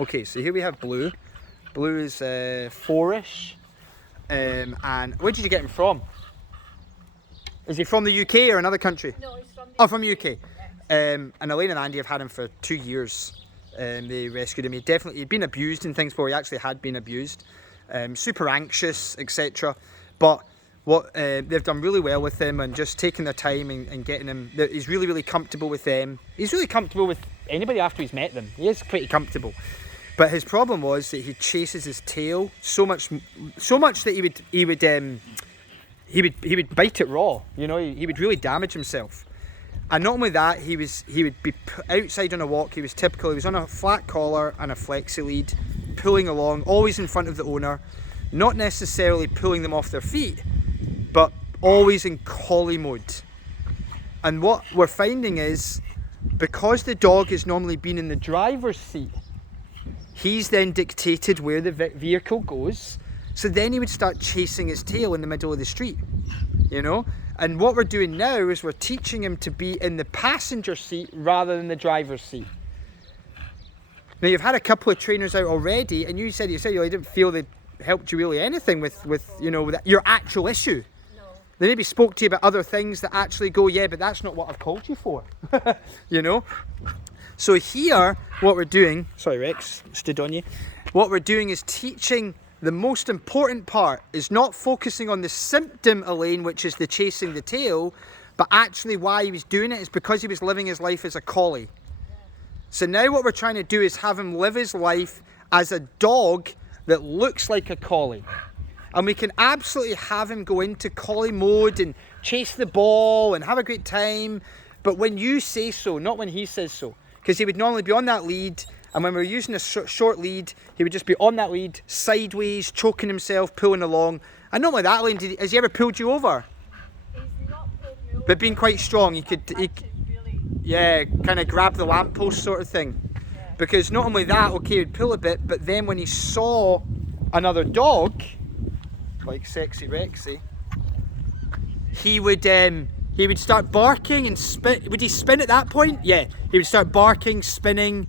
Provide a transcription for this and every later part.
Okay, so here we have Blue. Blue is 4-ish. And where did you get him from? Is he from the UK or another country? No, he's from the Oh, from the UK. And Elaine and Andy have had him for 2 years. They rescued him. He'd been abused and things before. He actually had been abused. Super anxious, etc. But what they've done really well with him and just taking their time and getting him. He's really, really comfortable with them. He's really comfortable with anybody after he's met them. He is pretty comfortable. But his problem was that he chases his tail so much that he would bite it raw. You know, he would really damage himself. And not only that, he would be outside on a walk. He was on a flat collar and a flexi lead, pulling along, always in front of the owner, not necessarily pulling them off their feet, but always in collie mode. And what we're finding is, because the dog has normally been in the driver's seat, he's then dictated where the vehicle goes. So then he would start chasing his tail in the middle of the street, you know? And what we're doing now is we're teaching him to be in the passenger seat rather than the driver's seat. Now, you've had a couple of trainers out already, and you said you didn't feel they helped you really anything with your actual issue. No. They maybe spoke to you about other things that actually go, yeah, but that's not what I've called you for, you know? So here, what we're doing, sorry Rex, stood on you. What we're doing is teaching. The most important part is not focusing on the symptom, Elaine, which is the chasing the tail, but actually why he was doing it is because he was living his life as a collie. So now what we're trying to do is have him live his life as a dog that looks like a collie. And we can absolutely have him go into collie mode and chase the ball and have a great time, but when you say so, not when he says so. Because he would normally be on that lead, and when we're using a short lead, he would just be on that lead, sideways, choking himself, pulling along. And not like that, Elaine, has he ever pulled you over? He's not pulled me over. But being quite strong, he yeah, kind of grab the lamppost sort of thing. Yeah. Because not only that, okay, he'd pull a bit, but then when he saw another dog, like Sexy Rexy, he would start barking and spin. Would he spin at that point? Yeah, he would start barking, spinning,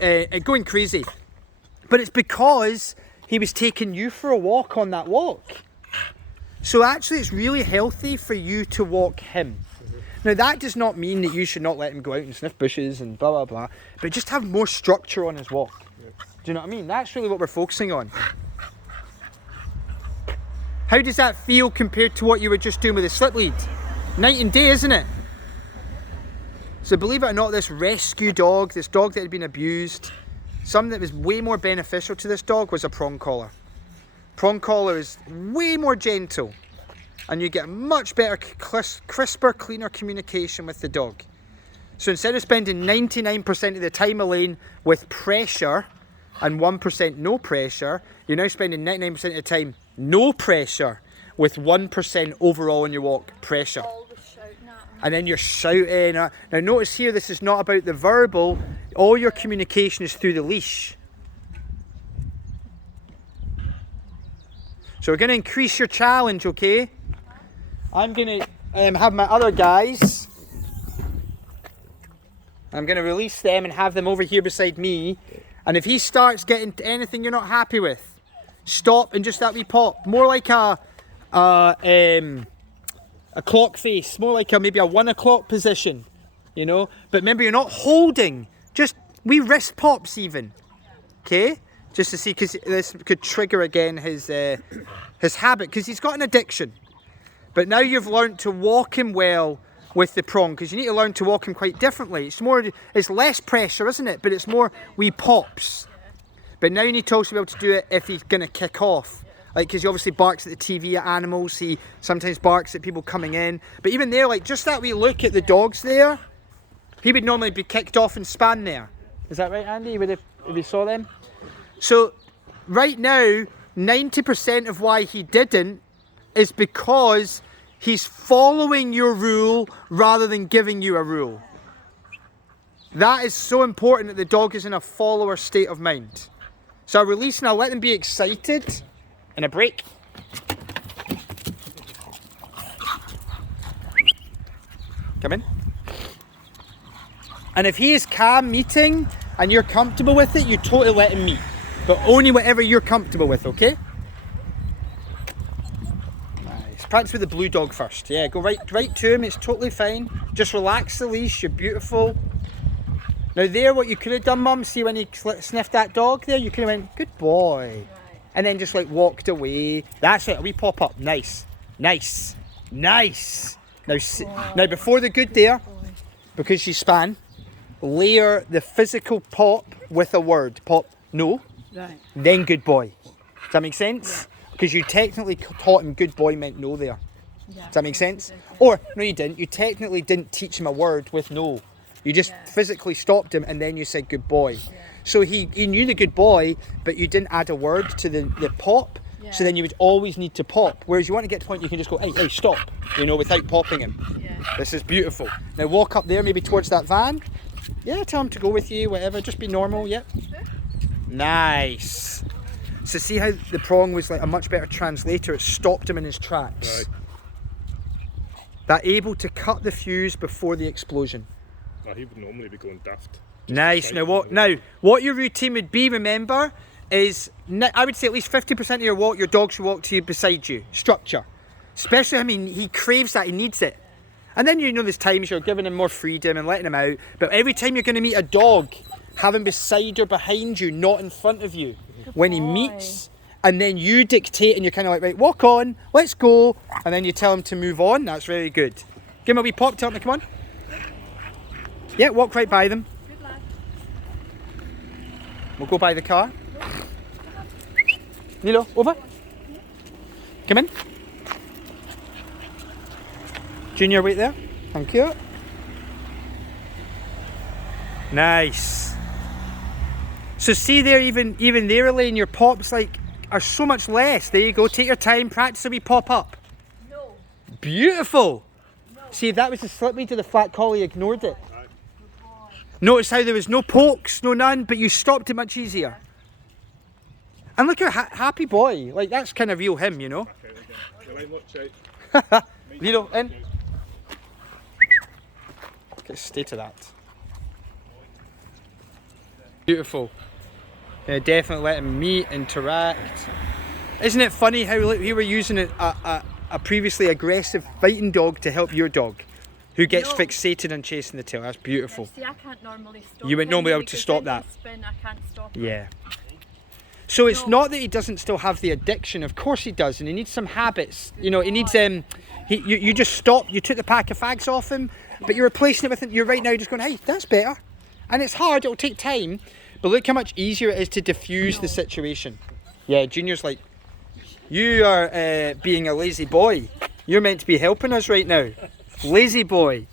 going crazy. But it's because he was taking you for a walk on that walk. So actually it's really healthy for you to walk him. Now that does not mean that you should not let him go out and sniff bushes and blah blah blah, but just have more structure on his walk. Do you know what I mean? That's really what we're focusing on. How does that feel compared to what you were just doing with the slip lead? Night and day, isn't it? So believe it or not, this rescue dog, this dog that had been abused, something that was way more beneficial to this dog was a prong collar. Prong collar is way more gentle, and you get much better, crisper, cleaner communication with the dog. So instead of spending 99% of the time, Elaine, with pressure and 1% no pressure, you're now spending 99% of the time no pressure with 1% overall on your walk pressure. And then you're shouting. Now notice here, this is not about the verbal. All your communication is through the leash. So we're going to increase your challenge, okay? I'm going to have my other guys. I'm going to release them and have them over here beside me. And if he starts getting anything you're not happy with, stop and just that wee pop. More like a clock face, more like maybe a 1 o'clock position, you know. But remember, you're not holding, just wee wrist pops even, okay? Just to see, because this could trigger again his habit, because he's got an addiction. But now you've learned to walk him well with the prong, because you need to learn to walk him quite differently. It's less pressure, isn't it? But it's more wee pops. But now you need to also be able to do it if he's going to kick off. Like, because he obviously barks at the TV at animals, he sometimes barks at people coming in. But even there, like, just that wee look at the dogs there, he would normally be kicked off and span there. Is that right, Andy? If you saw them? So, right now, 90% of why he didn't is because he's following your rule rather than giving you a rule. That is so important that the dog is in a follower state of mind. So I release and I'll let them be excited. And a break. Come in. And if he is calm meeting, and you're comfortable with it, you totally let him meet. But only whatever you're comfortable with, okay? Nice. Practice with the blue dog first. Yeah, go right to him, it's totally fine. Just relax the leash, you're beautiful. Now there, what you could have done, Mum, see when he sniffed that dog there, you could have went, good boy. And then just like walked away. That's it, a wee pop up. Nice, nice, nice. Now before the good there, because she's span, layer the physical pop with a word. Pop, no, Right. then good boy. Does that make sense? Because you technically taught him good boy meant no there. Yeah. Does that make sense? Or, no you didn't, you technically didn't teach him a word with no. You just physically stopped him and then you said good boy. Yeah. So he knew the good boy, but you didn't add a word to the pop. So then you would always need to pop. Whereas you want to get to the point you can just go, hey, stop, you know, without popping him. Yeah. This is beautiful. Now walk up there, maybe towards that van. Yeah, tell him to go with you, whatever, just be normal, yep. Nice. So see how the prong was like a much better translator, it stopped him in his tracks. Right. That able to cut the fuse before the explosion. Now, he would normally be going daft. Nice. Now what your routine would be, remember, is I would say at least 50% of your walk, your dog should walk to you beside you. Structure. Especially, I mean, he craves that, he needs it. And then you know there's times you're giving him more freedom and letting him out. But every time you're going to meet a dog, have him beside or behind you, not in front of you. When he meets, and then you dictate and you're kind of like, right, walk on, let's go. And then you tell him to move on. That's very good. Give him a wee pop, tell him to come on. Yeah, walk right by them. Good lad. We'll go by the car. Nilo, over. Come in. Junior, wait there. Thank you. Nice. So see there, even there, Elaine, your pops are so much less. There you go. Take your time. Practice a wee pop up. No. Beautiful. No. See, if that was to slip me to the flat collie, he ignored it. Notice how there was no pokes, no none, but you stopped it much easier. And look at happy boy. Like, that's kind of real him, you know. Elaine, watch out. Nilo, in. Okay, stay to that. Beautiful. Yeah, definitely let him meet, interact. Isn't it funny how we were using a previously aggressive fighting dog to help your dog, who gets fixated on chasing the tail? That's beautiful. See, I can't normally stop. You wouldn't normally be able to because stop when that. they Spin, I can't stop. Yeah. So it's not that he doesn't still have the addiction. Of course he does, and he needs some habits. You know, he needs you just stopped. You took the pack of fags off him, but you're replacing it with. You're right now just going, hey, that's better. And it's hard. It'll take time, but look how much easier it is to diffuse the situation. Yeah, Junior's like, you are being a lazy boy. You're meant to be helping us right now, lazy boy.